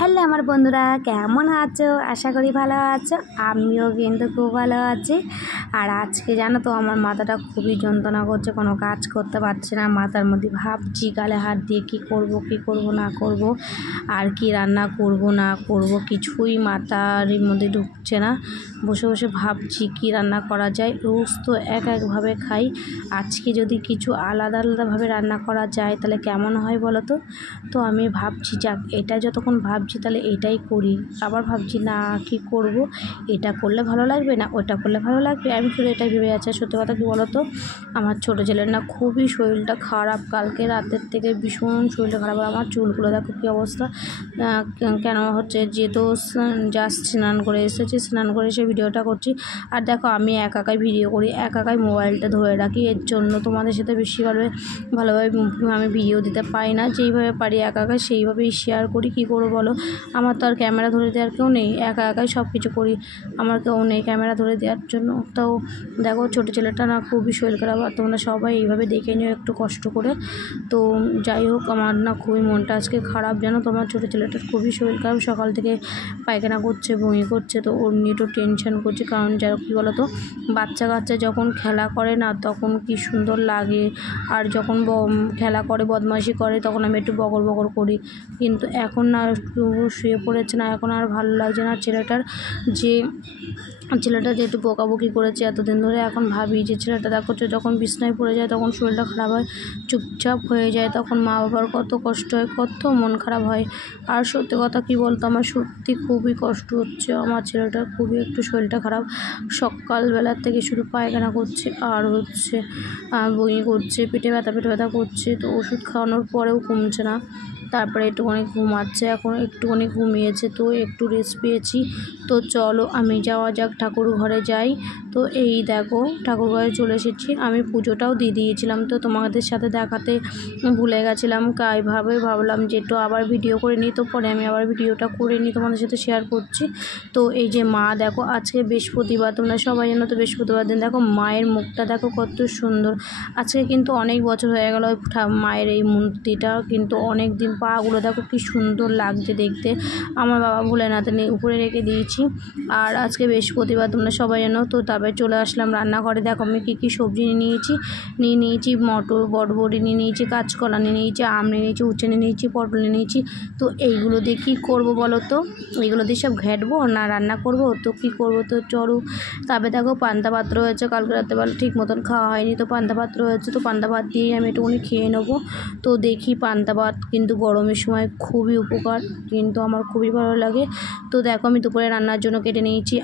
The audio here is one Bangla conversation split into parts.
হ্যালো আমার বন্ধুরা, কেমন আছো? আশা করি ভালো আছো। আমিও কিন্তু খুব ভালো আছি। আর আজকে জানো তো আমার মাথাটা খুবই যন্ত্রণা করছে, কোনো কাজ করতে পারছি না। মাথার মধ্যে ভাবছি গালে হাত দিয়ে কী করব না করব, আর কি রান্না করব না করব, কিছুই মাথার মধ্যে ঢুকছে না। বসে বসে ভাবছি কি রান্না করা যায়। রোজ তো একভাবে খাই, আজকে যদি কিছু আলাদা আলাদাভাবে রান্না করা যায় তাহলে কেমন হয় বলো তো। তো আমি ভাবছি যাক, এটা যতক্ষণ ভাবছি তাহলে এটাই করি। আবার ভাবছি না কি করব, এটা করলে ভালো লাগবে না ওটা করলে ভালো লাগবে, আমি শুধু এটাই ভেবে যাচ্ছি। সত্যি কথা কী বলো তো, আমার ছোটো ছেলের না খুবই শরীরটা খারাপ, কালকে রাতের থেকে ভীষণ শরীরটা খারাপ। আর আমার চুলগুলো দেখো কী অবস্থা। কেন হচ্ছে যেহেতু জাস্ট স্নান করে এসেছি, স্নান করে এসে ভিডিওটা করছি। আর দেখো আমি একাই ভিডিও করি, একাই মোবাইলটা ধরে রাখি, এর জন্য তোমাদের সাথে বেশিভাবে ভালোভাবে আমি ভিডিও দিতে পারি না। যেইভাবে পারি একাই সেইভাবেই শেয়ার করি। কী করবো বলো, আমার তো আর ক্যামেরা ধরে দেওয়ার কেউ নেই, একাই সব কিছু করি, আমার কেউ নেই ক্যামেরা ধরে দেওয়ার জন্য। তাও দেখো ছোটো ছেলেটা না খুবই শরীর খারাপ, আর তোমরা সবাই এইভাবে দেখে নিও একটু কষ্ট করে। তো যাই হোক, আমার না খুবই মনটা আজকে খারাপ জানো। তোমার ছোটো ছেলেটার খুবই শরীর খারাপ, সকাল থেকে পায়খানা করছে, বমি করছে। তো ওর নিয়ে একটু টেনশন করছে, কারণ যারা কী বলো তো, বাচ্চা কাচ্চা যখন খেলা করে না তখন কি সুন্দর লাগে, আর যখন খেলা করে বদমাইশি করে তখন আমি একটু বকর করি। কিন্তু এখন না একটু শুয়ে পড়েছে না, এখন আর ভালো লাগছে না। ছেলেটা যে একটু বকাবকি করেছে এতদিন ধরে, এখন ভাবি যে ছেলেটা দেখো যখন বিছনায় পড়ে যায় তখন শরীরটা খারাপ হয়, চুপচাপ হয়ে যায়, তখন মা বাবার কত কষ্ট হয়, কত মন খারাপ হয়। আর সত্যি কথা কী বলতো, আমার সত্যি খুবই কষ্ট হচ্ছে। আমার ছেলেটার খুবই একটু শরীরটা খারাপ, সকালবেলার থেকে শুধু পায়খানা করছে আর হচ্ছে বমি করছে, পেটে ব্যথা করছে। তো ওষুধ খাওয়ানোর পরেও কমছে না। তারপরে একটুখানি ঘুমাচ্ছে, এখন একটুখানি ঘুমিয়েছে, তো একটু রেস্ট পেয়েছি। তো চলো আমি যাওয়া যাক, ঠাকুর ঘরে যাই। তো এই দেখো ঠাকুর ঘরে চলে এসেছি, আমি পুজোটাও দিয়ে দিয়েছিলাম। তো তোমাদের সাথে দেখাতে ভুলে গেছিলাম, ভাবলাম যে একটু আবার ভিডিও করে নিই। তো পরে আমি আবার ভিডিওটা করে নিই, তোমাদের সাথে শেয়ার করছি। তো এই যে মা দেখো, আজকে বৃহস্পতিবার, তোমরা সবাই জানো তো বৃহস্পতিবার দিন দেখো মায়ের মুখটা দেখো কত সুন্দর। আজকে কিন্তু অনেক বছর হয়ে গেল মায়ের এই মূর্তিটা, কিন্তু অনেক দিন, পাগুলো দেখো কি সুন্দর লাগছে দেখতে। আমার বাবা ভোলেনাথ উপরে রেখে দিয়েছি। আর আজকে বৃহস্পতিবার তোমরা সবাই জানো। তো তারপরে চলে আসলাম রান্নাঘরে। দেখো আমি কী সবজি নিয়ে নিয়েছি মটর, বটবটি নিয়ে নিয়েছি, কাঁচকলা নিয়ে নিয়েছি, আম নিয়ে নিয়েছি, উচ্ছে নিয়ে নিয়েছি, পটল নিয়ে নিয়েছি। তো এইগুলো দিয়ে কী করবো বলো তো, এইগুলো দিয়ে সব ঘেঁটবো না রান্না করব, তো কী করবো। তো চলো তারপরে দেখো পান্তা পাত্র হয়েছে, কালকে রাত্রেবেলা ঠিক মতন খাওয়া হয়নি, তো পান্তা পাত্র হয়েছে। তো পান্তা ভাত দিয়েই আমি একটুখানি খেয়ে নেবো। তো দেখি পান্তা ভাত কিন্তু গরমের সময় খুবই উপকার, কিন্তু আমার খুবই ভালো লাগে। তো দেখো আমি দুপুরে রান্নার জন্য কেটে নিয়েছি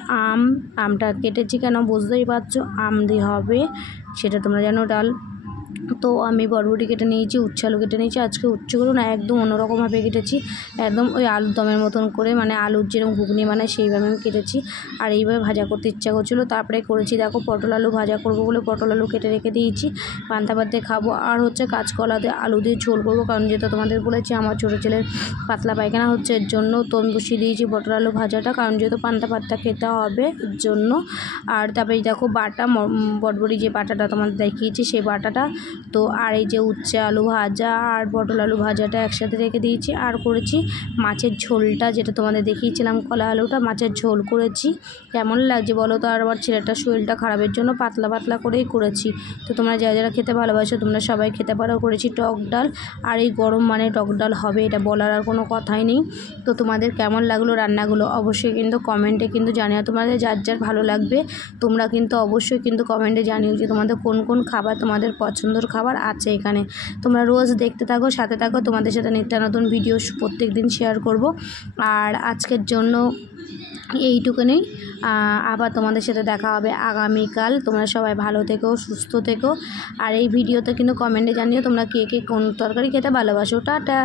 আমটা কেটেছি কেন বুঝতেই পারছো, আম দিয়ে হবে সেটা তোমরা জানো ডাল। তো আমি বরবটি কেটে নিয়েছি, উচ্ছে আলু কেটে নিয়েছি। আজকে উচ্ছেগুলো না একদম অন্যরকমভাবে কেটেছি, একদম ওই আলুর দমের মতন করে, মানে আলুর যেরকম ঘুগনি বানায় সেইভাবে আমি কেটেছি। আর এইভাবে ভাজা করতে ইচ্ছা করছিলো, তারপরে করেছি। দেখো পটল আলু ভাজা করবো বলে পটল আলু কেটে রেখে দিয়েছি, পান্তা ভাত দিয়ে খাবো। আর হচ্ছে কাঁচকলা দিয়ে আলু দিয়ে ঝোল করবো, কারণ যেটা তোমাদের বলেছি আমার ছোটো ছেলের পাতলা পায়খানা হচ্ছে, এর জন্য তো আমি বসিয়ে দিয়েছি পটল আলু ভাজাটা, কারণ যেহেতু পান্তা ভাতটা খেতে হবে এর জন্য। আর তারপরে দেখো বাটা বটবটি যে বাটাটা তোমাদের দেখিয়েছি সেই বাটাটা। তো আর এই যে উচ্ছে আলু ভাজা আর পটল আলু ভাজাটা একসাথে রেখে দিয়েছি। আর করেছি মাছের ঝোলটা, যেটা তোমাদের দেখিয়েছিলাম কলা আলুটা, মাছের ঝোল করেছি। কেমন লাগছে বলো তো। আর আমার ছেলেটার শরীরটা খারাপের জন্য পাতলা করেই করেছি। তো তোমরা যারা খেতে ভালোবাসো তোমরা সবাই খেতে পারো। করেছি টক ডাল, আর এই গরম মানে টক ডাল হবে, এটা বলার আর কোনো কথাই নেই। তো তোমাদের কেমন লাগলো রান্নাগুলো অবশ্যই কিন্তু কমেন্টে কিন্তু জানিও। তোমাদের যার ভালো লাগবে তোমরা কিন্তু অবশ্যই কিন্তু কমেন্টে জানিও যে তোমাদের কোন খাবার তোমাদের পছন্দের খাবার আছে এখানে। তোমরা রোজ দেখতে থাকো, সাথে থাকো, তোমাদের সাথে নিত্য নতুন ভিডিও প্রত্যেক দিন শেয়ার করব। আর আজকের জন্য এইটুকুনি, আবার তোমাদের সাথে দেখা হবে আগামীকাল। তোমরা সবাই ভালো থেকো, সুস্থ থেকো। আর এই ভিডিওতে কিন্তু কমেন্টে জানিও তোমরা কে কোন তরকারি খেতে ভালোবাসো। টাটা।